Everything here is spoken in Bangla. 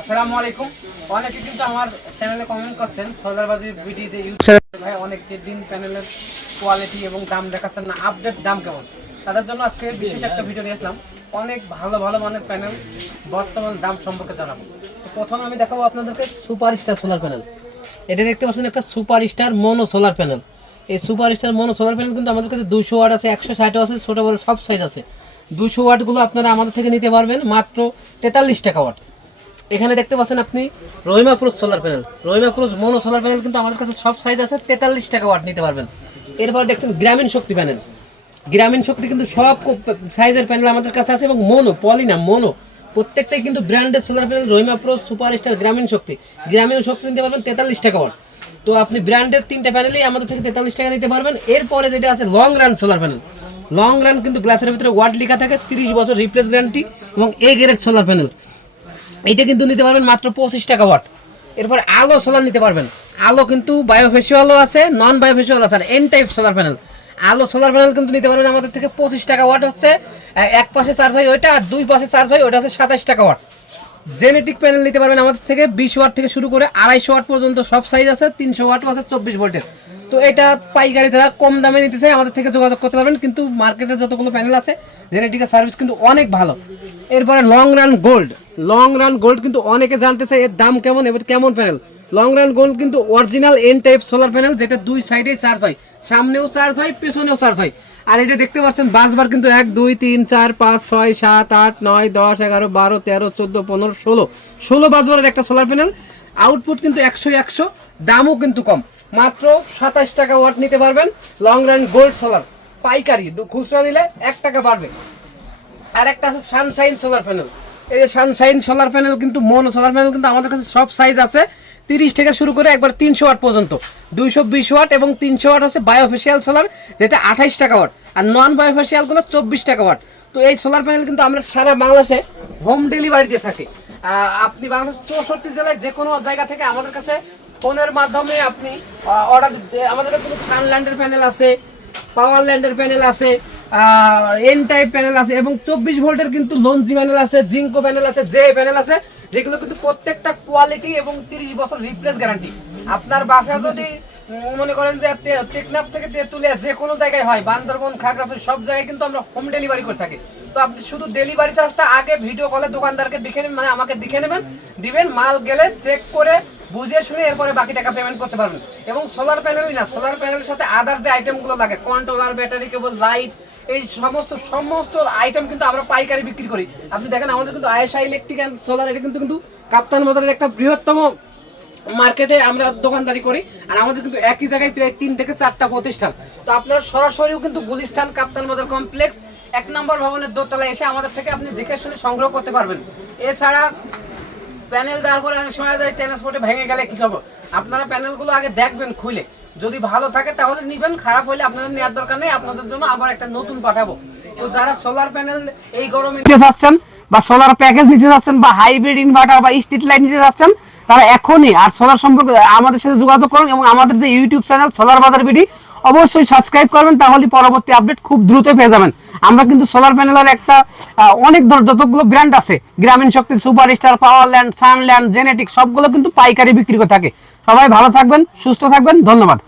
আসসালামু আলাইকুম। অনেকে কিন্তু আমার চ্যানেলে কমেন্ট করছেন সোলারবাজির ভিডি যে ইউজ ভাই অনেকে দিন প্যানেলের কোয়ালিটি এবং দাম দেখাচ্ছেন না আপডেট দাম কেমন? তাদের জন্য আজকে বিশেষ একটা ভিডিও নিয়ে আসলাম। অনেক ভালো ভালো মানের প্যানেল বর্তমান দাম সম্পর্কে জানাব। প্রথমে আমি দেখাবো আপনাদেরকে সুপার স্টার সোলার প্যানেল এটা দেখতে পাচ্ছেন একটা super star mono solar panel এই super star mono solar panel কিন্তু আমাদের কাছে দুশো ওয়াট আছে একশো ষাটও আছে ছোটো বড় সব সাইজ আছে। দুশো ওয়াটগুলো আপনারা আমাদের থেকে নিতে পারবেন মাত্র তেতাল্লিশ টাকা ওয়াট এখানে দেখতে পাচ্ছেন আপনি রহিমা পুরুষ সোলার প্যানেল রহিমা পুরুষ মনো সোলার প্যানেল কিন্তু আমাদের কাছে সব সাইজ আছে, তেতাল্লিশ টাকা ওয়াট নিতে পারবেন। এরপর দেখছেন গ্রামীণ শক্তি প্যানেল গ্রামীণ শক্তি কিন্তু সব সাইজের প্যানেল আমাদের কাছে আছে এবং মনো পলিনা মনো। প্রত্যেকটাই কিন্তু branded solar panel Rahima super star Grameen Shakti. Grameen শক্তি নিতে পারবেন তেতাল্লিশ টাকা ওয়াট তো আপনি ব্র্যান্ডের তিনটা প্যানেলই আমাদের থেকে তেতাল্লিশ টাকা নিতে পারবেন। এরপরে যেটা আছে long run solar panel long run কিন্তু গ্লাসের ভিতরে ওয়াট লেখা থাকে, তিরিশ বছর রিপ্লেস গ্যারান্টি এবং এ গ্রেড সোলার প্যানেল এটা কিন্তু নিতে পারবেন মাত্র পঁচিশ টাকা ওয়াট। এরপর আলো সোলার নিতে পারবেন। আলো কিন্তু বায়োফেসিয়ালও আছে নন বায়োফেসিয়াল আছে এন টাইপ সোলার প্যানেল আলো সোলার প্যানেল কিন্তু নিতে পারবেন আমাদের থেকে পঁচিশ টাকা ওয়াট হচ্ছে। এক পাশে চার্জ হয় ওইটা, আর দুই পাশে চার্জ হয় ওইটা হচ্ছে সাতাশ টাকা ওয়াট। জেনেটিক প্যানেল নিতে পারবেন আমাদের থেকে বিশ ওয়াট থেকে শুরু করে আড়াইশো ওয়াট পর্যন্ত সব সাইজ আছে, তিনশো ওয়াট আছে, চব্বিশ ভোল্টের। তো এটা পাইকারি যারা কম দামে নিতে চায় আমাদের থেকে যোগাযোগ করতে পারবেন। কিন্তু মার্কেটে যতগুলো প্যানেল আছে জেনেটিকের সার্ভিস কিন্তু অনেক ভালো। এরপরে long run gold long run gold কিন্তু অনেকে জানতে চায় এর দাম কেমন, এবার কেমন প্যানেল লং রান গোল্ড কিন্তু original N type solar panel যেটা দুই সাইডে চার্জ হয়। সামনেও চার্জ হয়, পেছনেও চার্জ হয়। আর এটা দেখতে পাচ্ছেন বাসবার কিন্তু এক, দুই, তিন, চার, পাঁচ, ছয়, সাত, আট, নয়, দশ, এগারো, বারো, তেরো, চোদ্দ, পনেরো, ষোলো। ষোলো বাসবারের একটা সোলার প্যানেল আউটপুট কিন্তু একশো একশো। দামও কিন্তু কম। মাত্র সাতাশ টাকা ওয়াট নিতে পারবেন। লং রান গোল্ড সোলার পাইকারি খুচরা নিলে এক টাকা বাড়বে। আর একটা আছে সানশাইন সোলার প্যানেল এই যে সানশাইন সোলার প্যানেল কিন্তু মনো সোলার প্যানেল কিন্তু আমাদের কাছে সব সাইজ আছে। তিরিশ থেকে শুরু করে একবার তিনশো ওয়াট পর্যন্ত। দুইশো বিশ ওয়াট এবং তিনশো ওয়াট আছে বায়োফেশিয়াল সোলার যেটা আঠাইশ টাকা ওয়াট। আর নন বায়োফেশিয়ালগুলো চব্বিশ টাকা ওয়াট। তো এই সোলার প্যানেল কিন্তু আমরা সারা বাংলাদেশে হোম ডেলিভারি দিয়ে থাকি। আপনি বাংলাদেশ চৌষট্টি জেলায় যে কোনো জায়গা থেকে আমাদের কাছে ফোনের মাধ্যমে আপনি অর্ডার দিচ্ছে আমাদের কাছে কিন্তু ছানল্যান্ডের প্যানেল আছে পাওয়ার ল্যান্ডের প্যানেল আছে এন টাইপ প্যানেল আছে এবং চব্বিশ ভোল্টের কিন্তু লঞ্চি প্যানেল আছে জিঙ্কো প্যানেল আছে জে প্যানেল আছে, যেগুলো কিন্তু প্রত্যেকটা কোয়ালিটি এবং তিরিশ বছর রিপ্লেস গ্যারান্টি আপনার বাসা যদি মনে করেন যে টেকনাফ থেকে তেঁতুলিয়া যে কোনো জায়গায় হয়, বান্দরবন, খাগড়াছড়ি, সব জায়গায় কিন্তু আমরা হোম ডেলিভারি করে থাকি। তো আপনি শুধু ডেলিভারি চার্জটা আগে ভিডিও কলে দোকানদারকে দেখে নেবেন মানে আমাকে দেখে নেবেন, দিবেন, মাল গেলে চেক করে বুঝে শুনে এরপরে বাকি টাকা পেমেন্ট করতে পারবেন। এবং সোলার প্যানেলই না সোলার প্যানেলের সাথে আদার যে আইটেমগুলো লাগে কন্ট্রোলার ব্যাটারি কেবল লাইট এই সমস্ত সমস্ত আইটেম কিন্তু আমরা পাইকারি বিক্রি করি। আপনি দেখেন আমাদের কিন্তু আয়েশা ইলেকট্রিক অ্যান্ড সোলার এটা কিন্তু কিন্তু কাপ্তান বাজারের একটা বৃহত্তম মার্কেটে আমরা দোকানদারি করি, আর আমাদের কিন্তু একই জায়গায় প্রায় তিন থেকে চারটা প্রতিষ্ঠান। তো আপনারা সরাসরিও কিন্তু গুলিস্তান কাপ্তান বাজার কমপ্লেক্স, এক নম্বর ভবনের দোতলায় এসে আমাদের থেকে আপনি দেখে শুনে সংগ্রহ করতে পারবেন। এছাড়া প্যানেল দেওয়ার পরে অনেক সময় যায় ট্রান্সপোর্টে ভেঙে গেলে কি খবর আপনারা প্যানেলগুলো আগে দেখবেন, খুলে। যদি ভালো থাকে তাহলে নিবেন, খারাপ হলে আপনাদের নেওয়ার দরকার নেই, আপনাদের জন্য আবার একটা নতুন পাঠাবো। তো যারা সোলার প্যানেল এই গরমে চাচ্ছেন বা সোলার প্যাকেজ নিতে চাচ্ছেন বা হাইব্রিড ইনভার্টার বা স্ট্রিট লাইট নিতে চাচ্ছেন তারা এখনই আর সোলার সম্পর্কে আমাদের সাথে যোগাযোগ করুন এবং আমাদের যে YouTube channel solar Bazar BD, অবশ্যই সাবস্ক্রাইব করবেন তাহলে পরবর্তী আপডেট খুব দ্রুত পেয়ে যাবেন। আমরা কিন্তু সোলার প্যানেলের একটা অনেক ধর, যতগুলো ব্র্যান্ড আছে Grameen Shakti super star power land Sunland genetic সবগুলো কিন্তু পাইকারি বিক্রি করে থাকে। সবাই ভালো থাকবেন, সুস্থ থাকবেন, ধন্যবাদ।